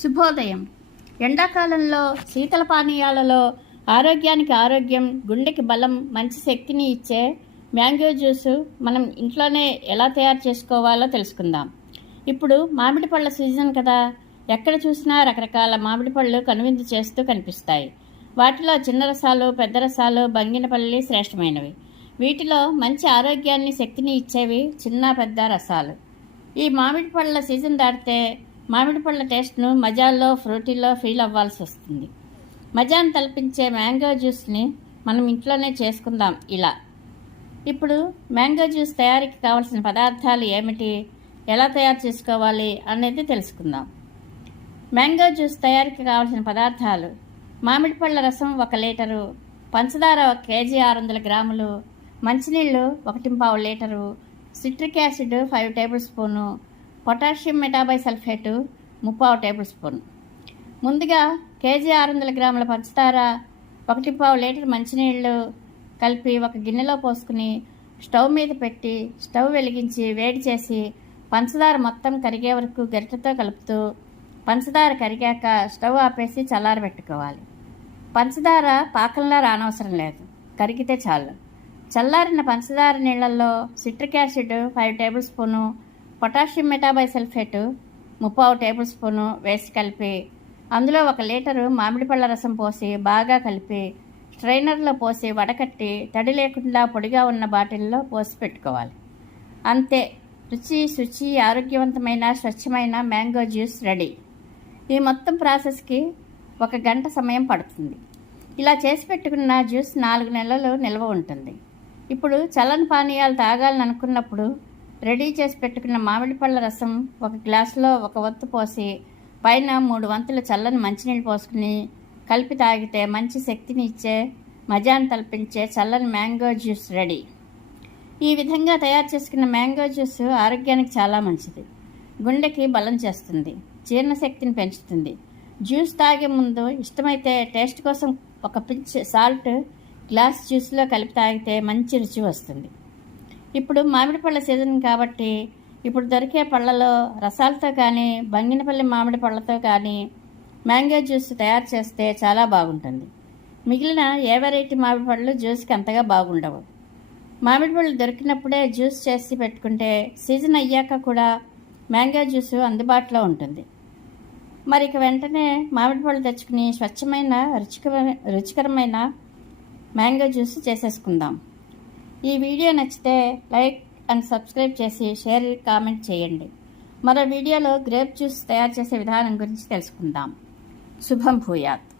శుభోదయం. ఎండాకాలంలో శీతల పానీయాలలో ఆరోగ్యానికి ఆరోగ్యం గుండెకి బలం మంచి శక్తిని ఇచ్చే మ్యాంగో జ్యూస్ మనం ఇంట్లోనే ఎలా తయారు చేసుకోవాలో తెలుసుకుందాం. ఇప్పుడు మామిడి పళ్ళ సీజన్ కదా. ఎక్కడ చూసినా రకరకాల మామిడి పళ్ళు కనువిందు చేస్తూ కనిపిస్తాయి. వాటిలో చిన్న రసాలు పెద్ద రసాలు బంగినపల్లి శ్రేష్టమైనవి. వీటిలో మంచి ఆరోగ్యాన్ని శక్తిని ఇచ్చేవి చిన్న పెద్ద రసాలు. ఈ మామిడి పళ్ళ సీజన్ దాటితే మామిడి పళ్ళ టేస్ట్ను మజాల్లో ఫ్రూటీలో ఫీల్ అవ్వాల్సి వస్తుంది. మజాను తలపించే మ్యాంగో జ్యూస్ని మనం ఇంట్లోనే చేసుకుందాం ఇలా. ఇప్పుడు మ్యాంగో జ్యూస్ తయారీకి కావాల్సిన పదార్థాలు ఏమిటి? ఎలా తయారు చేసుకోవాలి? అనేది తెలుసుకుందాం. మ్యాంగో జ్యూస్ తయారీకి కావాల్సిన పదార్థాలు. మామిడి పళ్ళ రసం ఒక లీటరు. పంచదార ఒక కేజీ ఆరు వందల గ్రాములు. మంచినీళ్ళు ఒకటి పావు litre. Citric acid five tablespoon. Potassium metabisulphite ముప్పావు టేబుల్ స్పూన్. ముందుగా కేజీ ఆరు వందల గ్రాముల పంచదార ఒకటి పావు లీటర్ మంచినీళ్ళు కలిపి ఒక గిన్నెలో పోసుకుని స్టవ్ మీద పెట్టి స్టవ్ వెలిగించి వేడి చేసి పంచదార మొత్తం కరిగే వరకు గరిటెతో కలుపుతూ పంచదార కరిగాక స్టవ్ ఆపేసి చల్లారబెట్టుకోవాలి పంచదార పాకంలా రానవసరం లేదు. కరిగితే చాలు. చల్లారిన పంచదార నీళ్ళల్లో citric acid five tablespoon potassium metabisulphite ముప్పావు టేబుల్ స్పూను వేసి కలిపి అందులో ఒక లీటరు మామిడి పళ్ళ రసం పోసి బాగా కలిపి స్ట్రైనర్లో పోసి వడకట్టి తడి లేకుండా పొడిగా ఉన్న బాటిల్లో పోసి పెట్టుకోవాలి. అంతే. రుచి శుచి ఆరోగ్యవంతమైన స్వచ్ఛమైన మ్యాంగో జ్యూస్ రెడీ. ఈ మొత్తం ప్రాసెస్కి ఒక గంట సమయం పడుతుంది. ఇలా చేసి పెట్టుకున్న జ్యూస్ నాలుగు నెలలు నిల్వ ఉంటుంది. ఇప్పుడు చల్లని పానీయాలు తాగాలని అనుకున్నప్పుడు రెడీ చేసి పెట్టుకున్న మామిడి పళ్ళ రసం ఒక గ్లాసులో ఒక వత్తు పోసి పైన మూడు వంతులు చల్లని మంచినీళ్ళు పోసుకుని కలిపి తాగితే మంచి శక్తిని ఇచ్చే మజాను తలపించే చల్లని మ్యాంగో జ్యూస్ రెడీ. ఈ విధంగా తయారు చేసుకున్న మ్యాంగో జ్యూస్ ఆరోగ్యానికి చాలా మంచిది. గుండెకి బలం చేస్తుంది జీర్ణశక్తిని పెంచుతుంది. జ్యూస్ తాగే ముందు ఇష్టమైతే టేస్ట్ కోసం ఒక పిచ్ సాల్ట్ గ్లాస్ జ్యూస్లో కలిపి తాగితే మంచి రుచి వస్తుంది. ఇప్పుడు మామిడి పళ్ళ సీజన్ కాబట్టి ఇప్పుడు దొరికే పళ్ళలో రసాలతో కానీ బంగినపల్లి మామిడి పళ్ళతో కానీ మ్యాంగో జ్యూస్ తయారు చేస్తే చాలా బాగుంటుంది. మిగిలిన ఏ వెరైటీ మామిడి పళ్ళు జ్యూస్కి అంతగా బాగుండవు. మామిడి పళ్ళు దొరికినప్పుడే జ్యూస్ చేసి పెట్టుకుంటే సీజన్ అయ్యాక కూడా మ్యాంగో జ్యూస్ అందుబాటులో ఉంటుంది. మరి ఇక వెంటనే మామిడి పళ్ళు తెచ్చుకుని స్వచ్ఛమైన రుచికర రుచికరమైన మ్యాంగో జ్యూస్ చేసేసుకుందాం. ఈ వీడియో నచ్చితే లైక్ అండ్ సబ్స్క్రైబ్ చేసి షేర్ కామెంట్ చేయండి. మరో వీడియోలో గ్రేప్ జ్యూస్ తయారు చేసే విధానం గురించి తెలుసుకుందాం. శుభం భూయాత్.